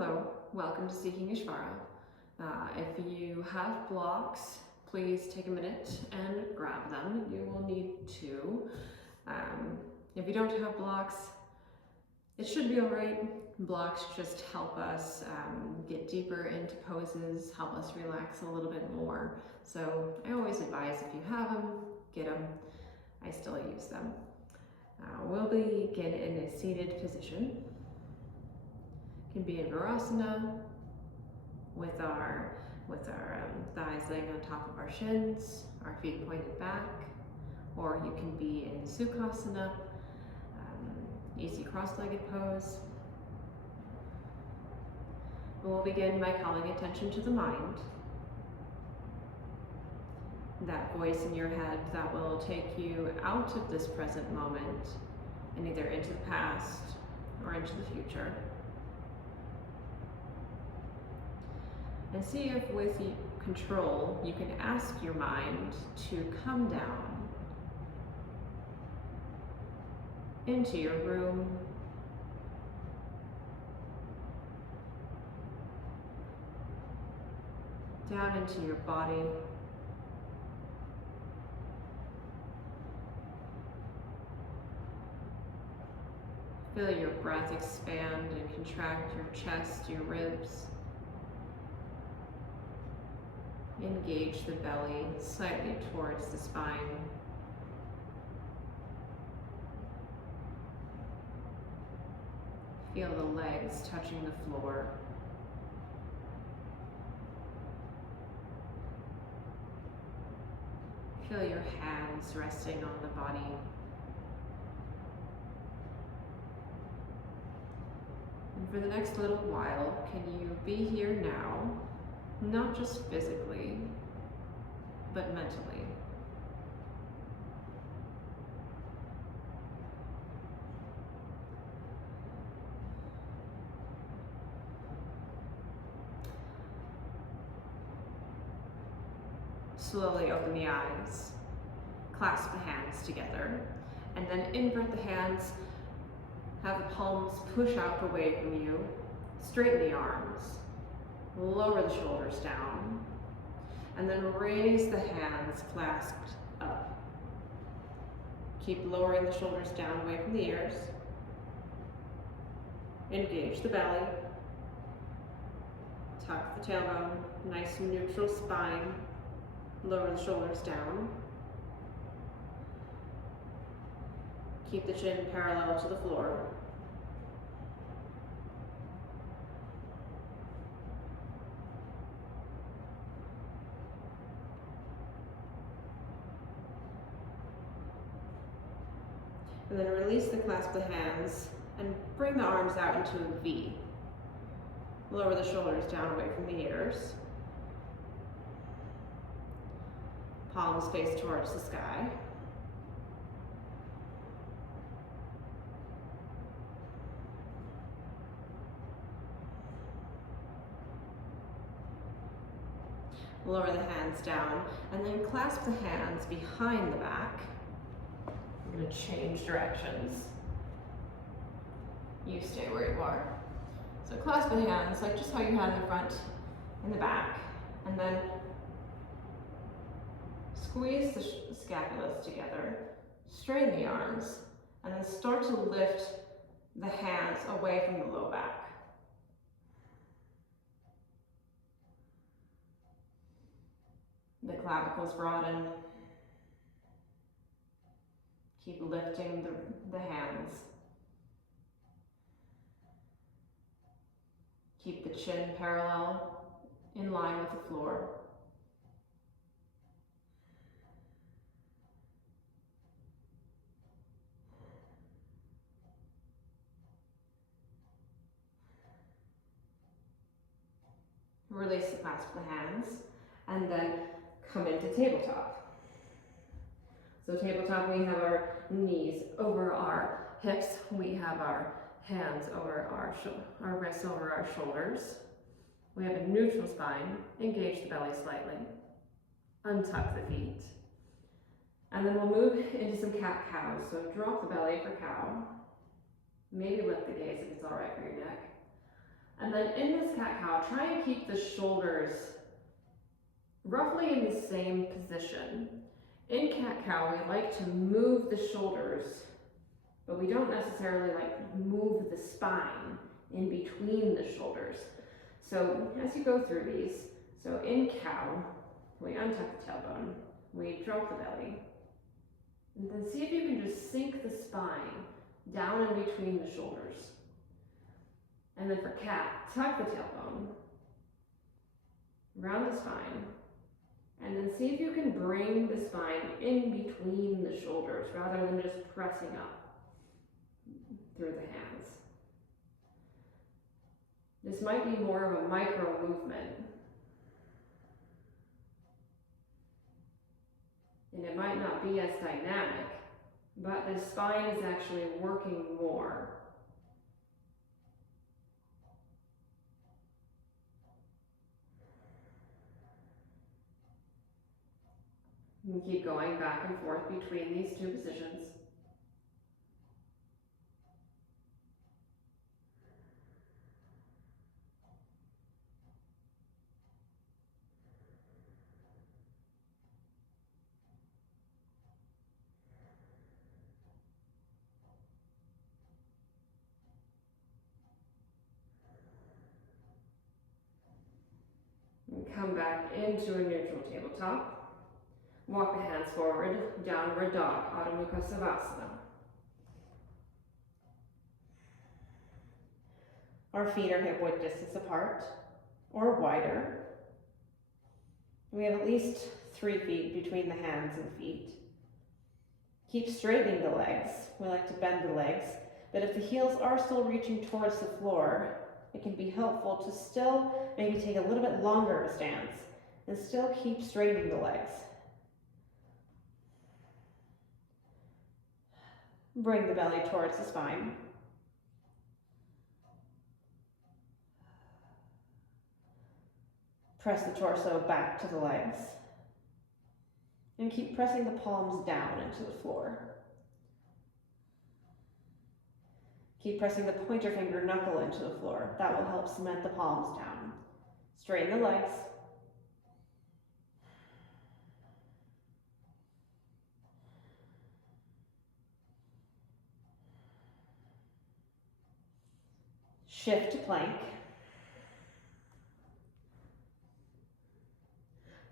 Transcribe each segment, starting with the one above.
Hello, welcome to Seeking Ishvara. If you have blocks, please take a minute and grab them. You will need two. If you don't have blocks, it should be all right. Blocks just help us get deeper into poses, help us relax a little bit more. So I always advise if you have them, get them. I still use them. We'll begin in a seated position. Can be in Virasana with our thighs laying on top of our shins, our feet pointed back, or you can be in Sukhasana, easy cross-legged pose. We'll begin by calling attention to the mind, that voice in your head that will take you out of this present moment and either into the past or into the future. And see if with control you can ask your mind to come down into your room, down into your body, feel your breath expand and contract your chest, your ribs. Engage the belly slightly towards the spine. Feel the legs touching the floor. Feel your hands resting on the body. And for the next little while, can you be here now? Not just physically, but mentally. Slowly open the eyes, clasp the hands together, and then invert the hands, have the palms push out away from you, straighten the arms, lower the shoulders down, and then raise the hands clasped up. Keep lowering the shoulders down away from the ears. Engage the belly. Tuck the tailbone, nice neutral spine. Lower the shoulders down. Keep the chin parallel to the floor. And then release the clasp of the hands and bring the arms out into a V. Lower the shoulders down away from the ears. Palms face towards the sky. Lower the hands down and then clasp the hands behind the back. We're going to change directions. You stay where you are. So clasp the hands like just how you had in the front and the back, and then squeeze the scapulas together, straighten the arms, and then start to lift the hands away from the low back. The clavicles broaden. Keep lifting the hands. Keep the chin parallel, in line with the floor. Release the clasp of the hands, and then come into tabletop. So tabletop, we have our knees over our hips. We have our hands over our wrists over our shoulders. We have a neutral spine. Engage the belly slightly. Untuck the feet. And then we'll move into some cat-cows. So drop the belly for cow. Maybe lift the gaze if it's all right for your neck. And then in this cat-cow, try and keep the shoulders roughly in the same position. In cat-cow, we like to move the shoulders, but we don't necessarily like move the spine in between the shoulders. So as you go through these, so in cow, we untuck the tailbone, we drop the belly, and then see if you can just sink the spine down in between the shoulders. And then for cat, tuck the tailbone, round the spine, and then see if you can bring the spine in between the shoulders rather than just pressing up through the hands. This might be more of a micro movement. And it might not be as dynamic, but the spine is actually working more. You can keep going back and forth between these two positions. And come back into a neutral tabletop. Walk the hands forward, downward dog, Adho Mukha Savasana. Our feet are hip width distance apart or wider. We have at least 3 feet between the hands and feet. Keep straightening the legs. We like to bend the legs, but if the heels are still reaching towards the floor, it can be helpful to still maybe take a little bit longer of a stance and still keep straightening the legs. Bring the belly towards the spine. Press the torso back to the legs. And keep pressing the palms down into the floor. Keep pressing the pointer finger knuckle into the floor. That will help cement the palms down. Straighten the legs. Shift to plank.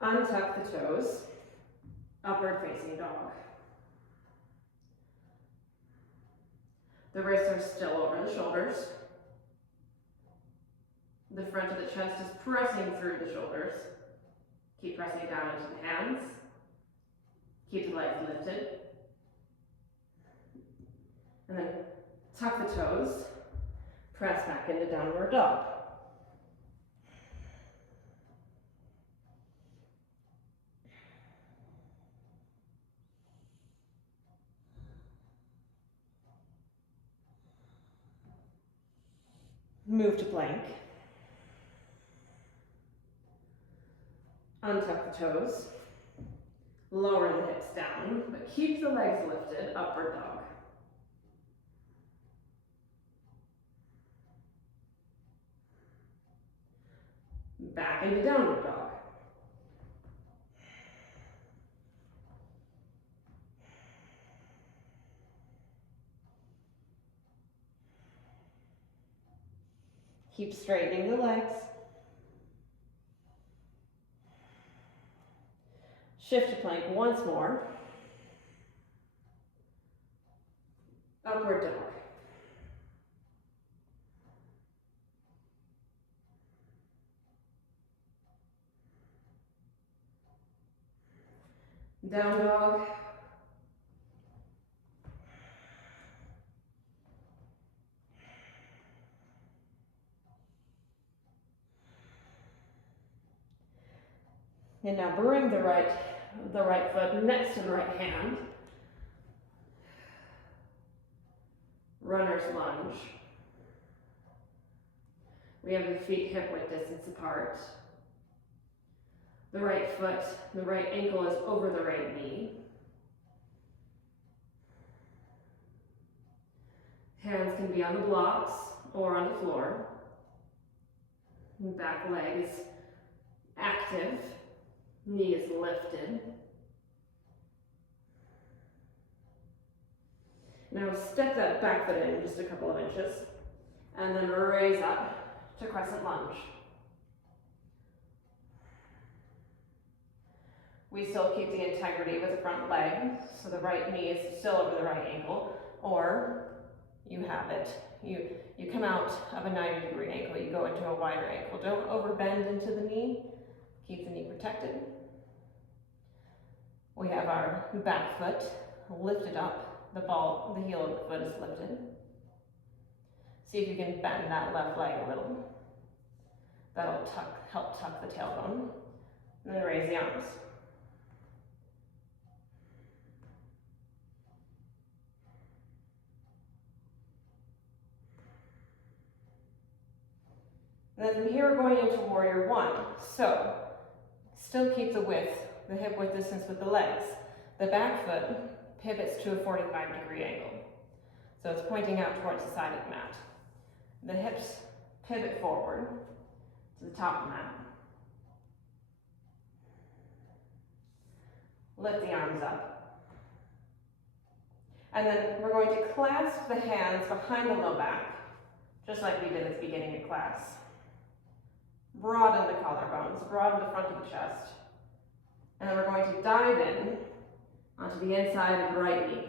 Untuck the toes. Upward facing dog. The wrists are still over the shoulders. The front of the chest is pressing through the shoulders. Keep pressing down into the hands. Keep the legs lifted. And then tuck the toes. Press back into downward dog. Move to plank. Untuck the toes. Lower the hips down, but keep the legs lifted, upward dog. Back into downward dog. Keep straightening the legs. Shift to plank once more. Upward dog. Down dog. And now bring the right foot next to the right hand. Runner's lunge. We have the feet hip width distance apart. The right foot, the right ankle is over the right knee. Hands can be on the blocks or on the floor. Back leg is active, knee is lifted. Now step that back foot in just a couple of inches, and then raise up to crescent lunge. We still keep the integrity with the front leg, so the right knee is still over the right ankle, or you have it. You come out of a 90-degree ankle, you go into a wider ankle. Don't overbend into the knee, keep the knee protected. We have our back foot lifted up, the heel of the foot is lifted. See if you can bend that left leg a little. That'll help tuck the tailbone. And then raise the arms. And then from here we're going into warrior one. So still keep the width, the hip width distance with the legs. The back foot pivots to a 45-degree angle. So it's pointing out towards the side of the mat. The hips pivot forward to the top of the mat. Lift the arms up. And then we're going to clasp the hands behind the low back, just like we did at the beginning of class. Broaden the collarbones, broaden the front of the chest. And then we're going to dive in onto the inside of the right knee.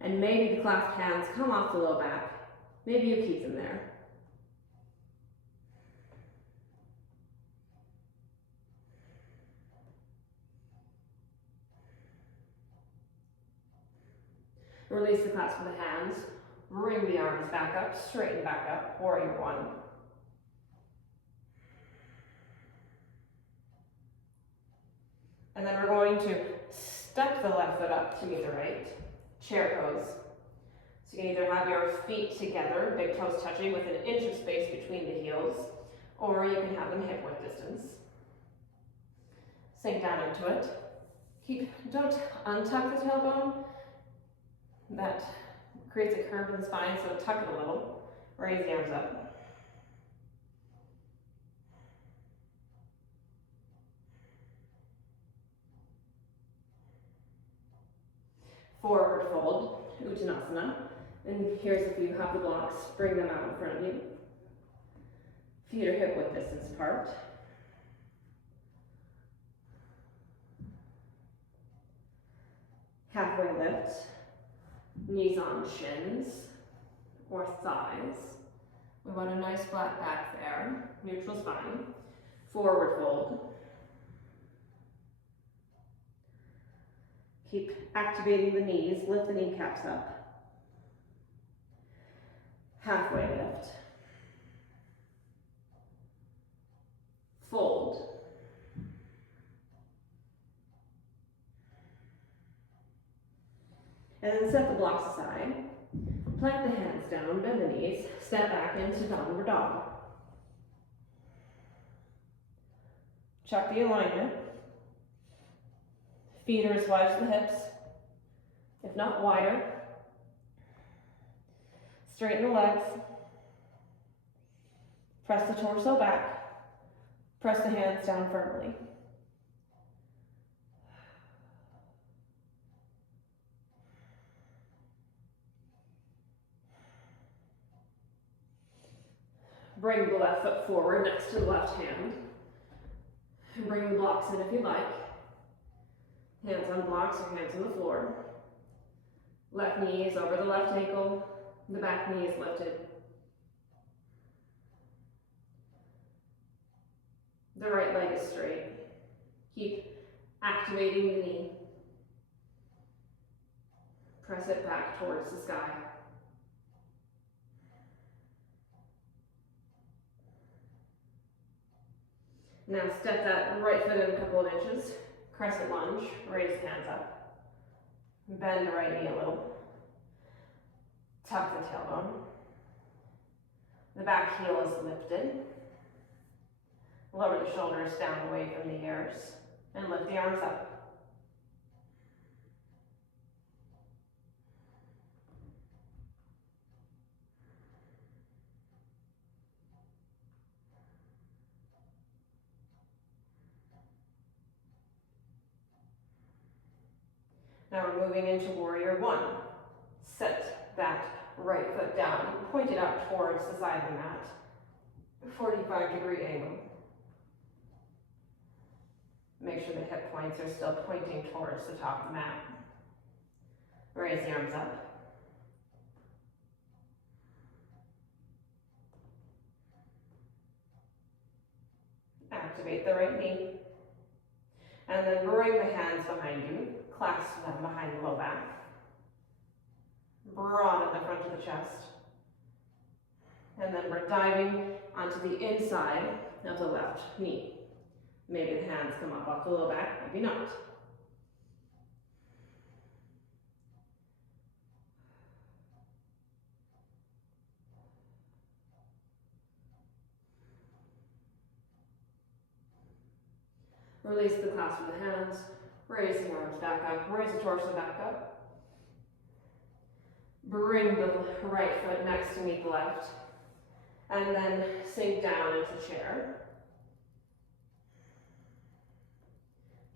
And maybe the clasped hands come off the low back. Maybe you keep them there. Release the clasp of the hands. Bring the arms back up, straighten back up, warrior one. And then we're going to step the left foot up to meet the right, chair pose. So you can either have your feet together, big toes touching with an inch of space between the heels, or you can have them hip width distance. Sink down into it. Don't untuck the tailbone. That creates a curve in the spine, so tuck it a little. Raise the arms up. Forward fold, Uttanasana. And here's if you have the blocks, bring them out in front of you. Feet are hip width distance apart. Halfway lift. Knees on shins or thighs. We want a nice flat back there, neutral spine. Forward fold. Keep activating the knees, lift the kneecaps up. Halfway lift. Fold. And then set the blocks aside. Plant the hands down, bend the knees, step back into downward dog. Check the alignment. Feet are as wide as the hips, if not wider. Straighten the legs. Press the torso back. Press the hands down firmly. Bring the left foot forward next to the left hand. And bring the blocks in if you like. Hands on blocks or hands on the floor. Left knee is over the left ankle. The back knee is lifted. The right leg is straight. Keep activating the knee. Press it back towards the sky. Now step that right foot in a couple of inches, crescent lunge, raise the hands up. Bend the right knee a little. Tuck the tailbone. The back heel is lifted. Lower the shoulders down away from the ears and lift the arms up. Now we're moving into warrior one. Set that right foot down, point it up towards the side of the mat. 45-degree angle. Make sure the hip points are still pointing towards the top of the mat. Raise the arms up. Activate the right knee. And then bring the hands behind you. Clasp them behind the low back. Broaden the front of the chest. And then we're diving onto the inside of the left knee. Maybe the hands come up off the low back, maybe not. Release the clasp of the hands, raise the arms back up, raise the torso back up. Bring the right foot next to meet the left, and then sink down into chair.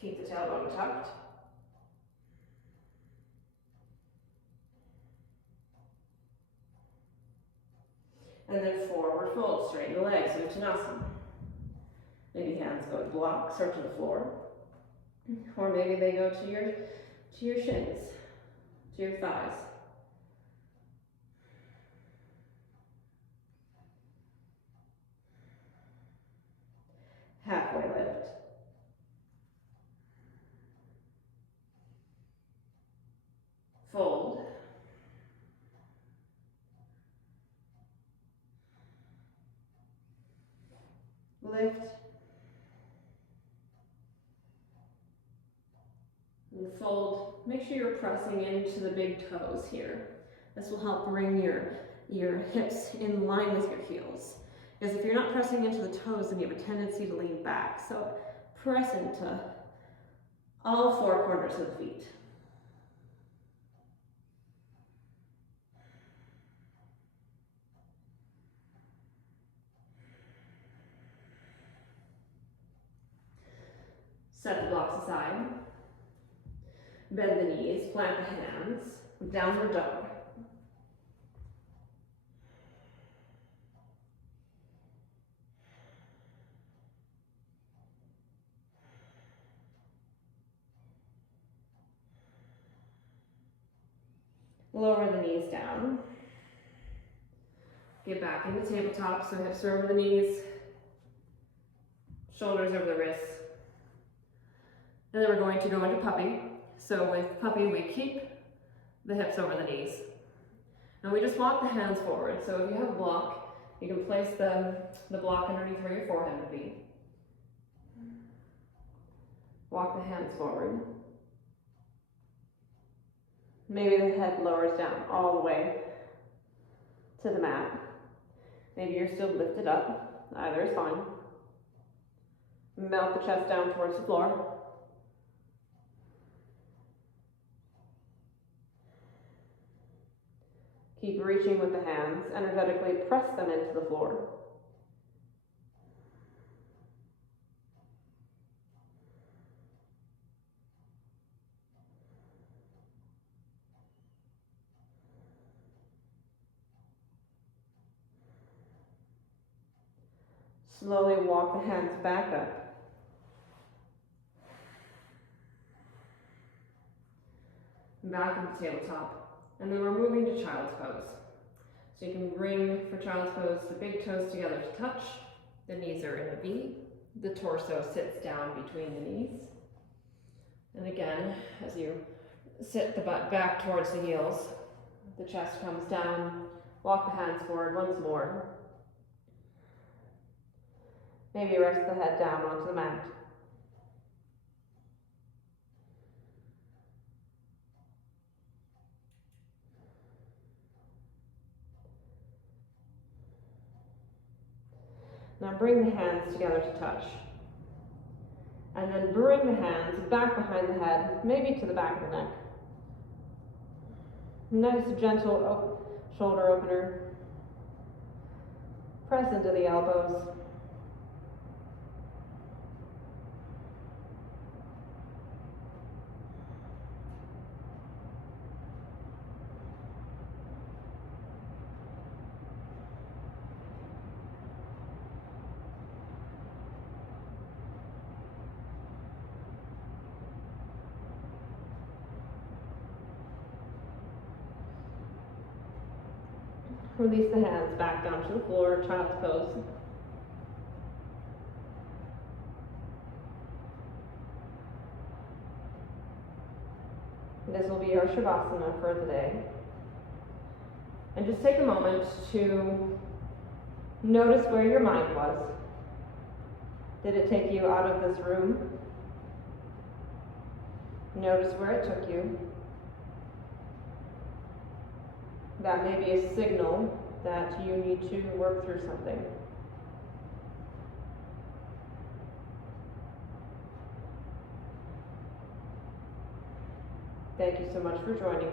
Keep the tailbone tucked. And then forward fold, straighten the legs, Uttanasana. Maybe hands go to blocks or to the floor. Or maybe they go to your shins, to your thighs. Halfway lift. Fold. Lift. And fold. Make sure you're pressing into the big toes here. This will help bring your hips in line with your heels. Because if you're not pressing into the toes, then you have a tendency to lean back. So press into all four corners of the feet. Set the blocks aside. Bend the knees, plant the hands, downward dog. Lower the knees down. Get back into tabletop, so hips are over the knees, shoulders over the wrists. And then we're going to go into puppy. So with puppy, we keep the hips over the knees. And we just walk the hands forward. So if you have a block, you can place the block underneath where your forehead would be. Walk the hands forward. Maybe the head lowers down all the way to the mat. Maybe you're still lifted up. Either is fine. Melt the chest down towards the floor. Keep reaching with the hands. Energetically press them into the floor. Slowly walk the hands back up. Back into tabletop. And then we're moving to child's pose. So you can bring, for child's pose, the big toes together to touch. The knees are in a V. The torso sits down between the knees. And again, as you sit the butt back towards the heels, the chest comes down. Walk the hands forward once more. Maybe rest the head down onto the mat. Now bring the hands together to touch. And then bring the hands back behind the head, maybe to the back of the neck. Nice gentle shoulder opener. Press into the elbows. Release the hands back down to the floor, child's pose. This will be our Shavasana for the day. And just take a moment to notice where your mind was. Did it take you out of this room? Notice where it took you. That may be a signal that you need to work through something. Thank you so much for joining.